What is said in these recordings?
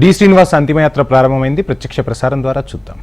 D Srinivas అంతిమయాత్ర ప్రారంభమైంది. ప్రత్యక్ష ప్రసారం ద్వారా చూద్దాం.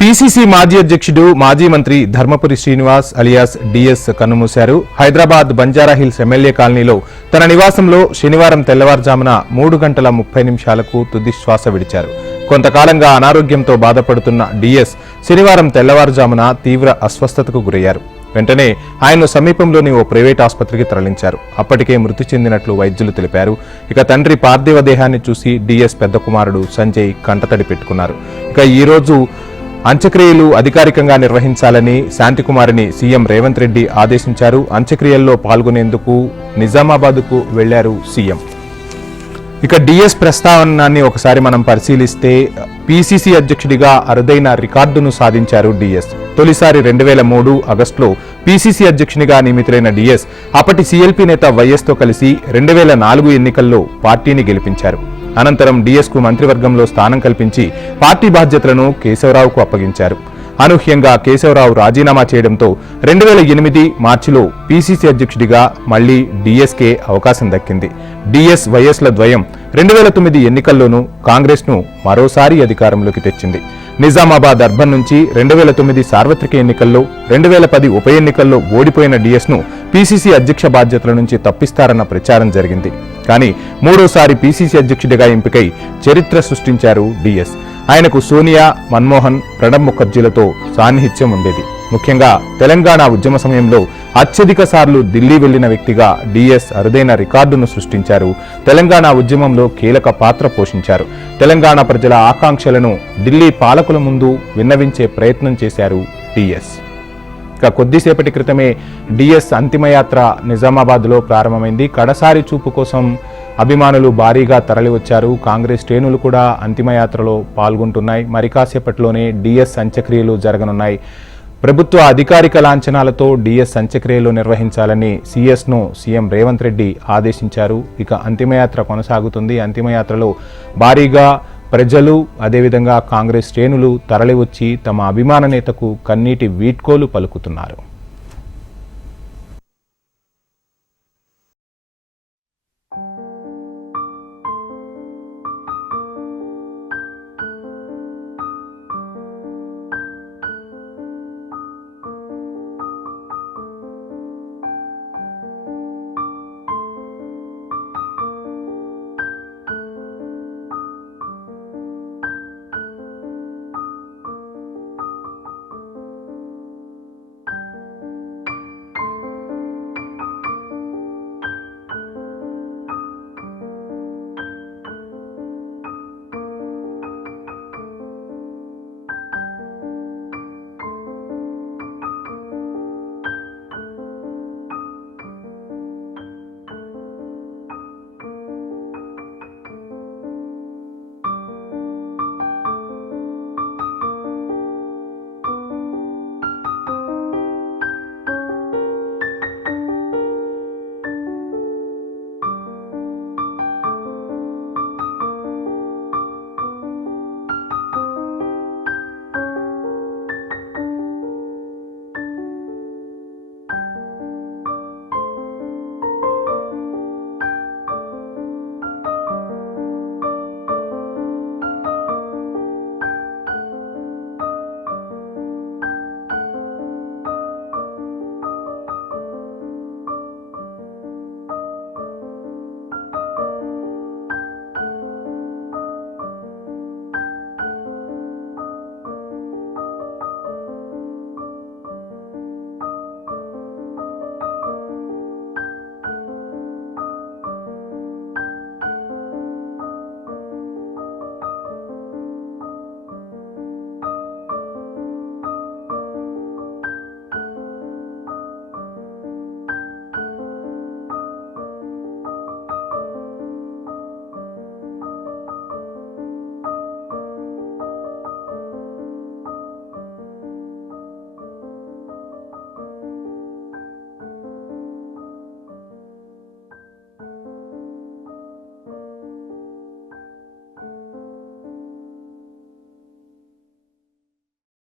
పిసిసి మాజీ అధ్యక్షుడు మాజీ మంత్రి ధర్మపురి శ్రీనివాస్ అలియాస్ డిఎస్ కన్నుమూశారు. హైదరాబాద్ బంజారాహిల్స్ ఎమ్మెల్యే కాలనీలో తన నివాసంలో శనివారం తెల్లవారుజామున 3 గంటల 30 నిమిషాలకు తుది శ్వాస విడిచారు. కొంతకాలంగా అనారోగ్యంతో బాధపడుతున్న డిఎస్ శనివారం తెల్లవారుజామున తీవ్ర అస్వస్థతకు గురయ్యారు. వెంటనే ఆయన్ను సమీపంలోని ఓ ప్రైవేట్ ఆసుపత్రికి తరలించారు. అప్పటికే మృతి చెందినట్లు వైద్యులు తెలిపారు. ఇక తండ్రి పార్థివ దేహాన్ని చూసి డిఎస్ పెద్ద కుమారుడు సంజయ్ కంటతడి పెట్టుకున్నారు. ఇక ఈ రోజు అంత్యక్రియలు అధికారికంగా నిర్వహించాలని శాంతికుమారిని సీఎం రేవంత్ రెడ్డి ఆదేశించారు. అంత్యక్రియల్లో పాల్గొనేందుకు నిజామాబాద్కు వెళ్లారు సీఎం. ఇక డిఎస్ ప్రస్తావనాన్ని ఒకసారి మనం పరిశీలిస్తే పిసిసి అధ్యక్షుడిగా అరుదైన రికార్డును సాధించారు డిఎస్. తొలిసారి 2003 ఆగస్టులో పిసిసి అధ్యక్షునిగా నియమితులైన డిఎస్ అప్పటి సిఎల్పి నేత వైఎస్తో కలిసి 2004 ఎన్నికల్లో పార్టీని గెలిపించారు. అనంతరం డిఎస్కు మంత్రివర్గంలో స్థానం కల్పించి పార్టీ బాధ్యతలను కేశవరావుకు అప్పగించారు. అనూహ్యంగా కేశవరావు రాజీనామా చేయడంతో 2008 మార్చిలో పిసిసి అధ్యక్షుడిగా మళ్లీ డిఎస్కే అవకాశం దక్కింది. డిఎస్ వైఎస్ల ద్వయం 2009 ఎన్నికల్లోనూ కాంగ్రెస్ను మరోసారి అధికారంలోకి తెచ్చింది. నిజామాబాద్ అర్బన్ నుంచి 2009 సార్వత్రిక ఎన్నికల్లో 2010 ఉప ఎన్నికల్లో ఓడిపోయిన డిఎస్ను పిసిసి అధ్యక్ష బాధ్యతల నుంచి తప్పిస్తారన్న ప్రచారం జరిగింది. కానీ మూడోసారి పిసిసి అధ్యక్షుడిగా ఎంపికై చరిత్ర సృష్టించారు డిఎస్. ఆయనకు సోనియా, మన్మోహన్, ప్రణబ్ ముఖర్జీలతో సాన్నిహిత్యం ఉండేది. ముఖ్యంగా తెలంగాణ ఉద్యమ సమయంలో అత్యధిక సార్లు ఢిల్లీ వెళ్లిన వ్యక్తిగా డిఎస్ అరుదైన రికార్డును సృష్టించారు. తెలంగాణ ఉద్యమంలో కీలక పాత్ర పోషించారు. తెలంగాణ ప్రజల ఆకాంక్షలను ఢిల్లీ పాలకుల ముందు విన్నవించే ప్రయత్నం చేశారు డిఎస్. ఇక కొద్దిసేపటి క్రితమే డిఎస్ అంతిమయాత్ర నిజామాబాద్లో ప్రారంభమైంది. కడసారి చూపు కోసం అభిమానులు భారీగా తరలివచ్చారు. కాంగ్రెస్ శ్రేణులు కూడా అంతిమయాత్రలో పాల్గొంటున్నాయి. మరి కాసేపట్లోనే డిఎస్ అంత్యక్రియలు జరగనున్నాయి. ప్రభుత్వ అధికారిక లాంఛనాలతో డిఎస్ అంత్యక్రియలు నిర్వహించాలని సిఎస్ను సీఎం రేవంత్ రెడ్డి ఆదేశించారు. ఇక అంతిమయాత్ర కొనసాగుతుంది. అంతిమయాత్రలో భారీగా ప్రజలు అదేవిధంగా కాంగ్రెస్ శ్రేణులు తరలివచ్చి తమ అభిమాన నేతకు కన్నీటి వీడ్కోలు పలుకుతున్నారు.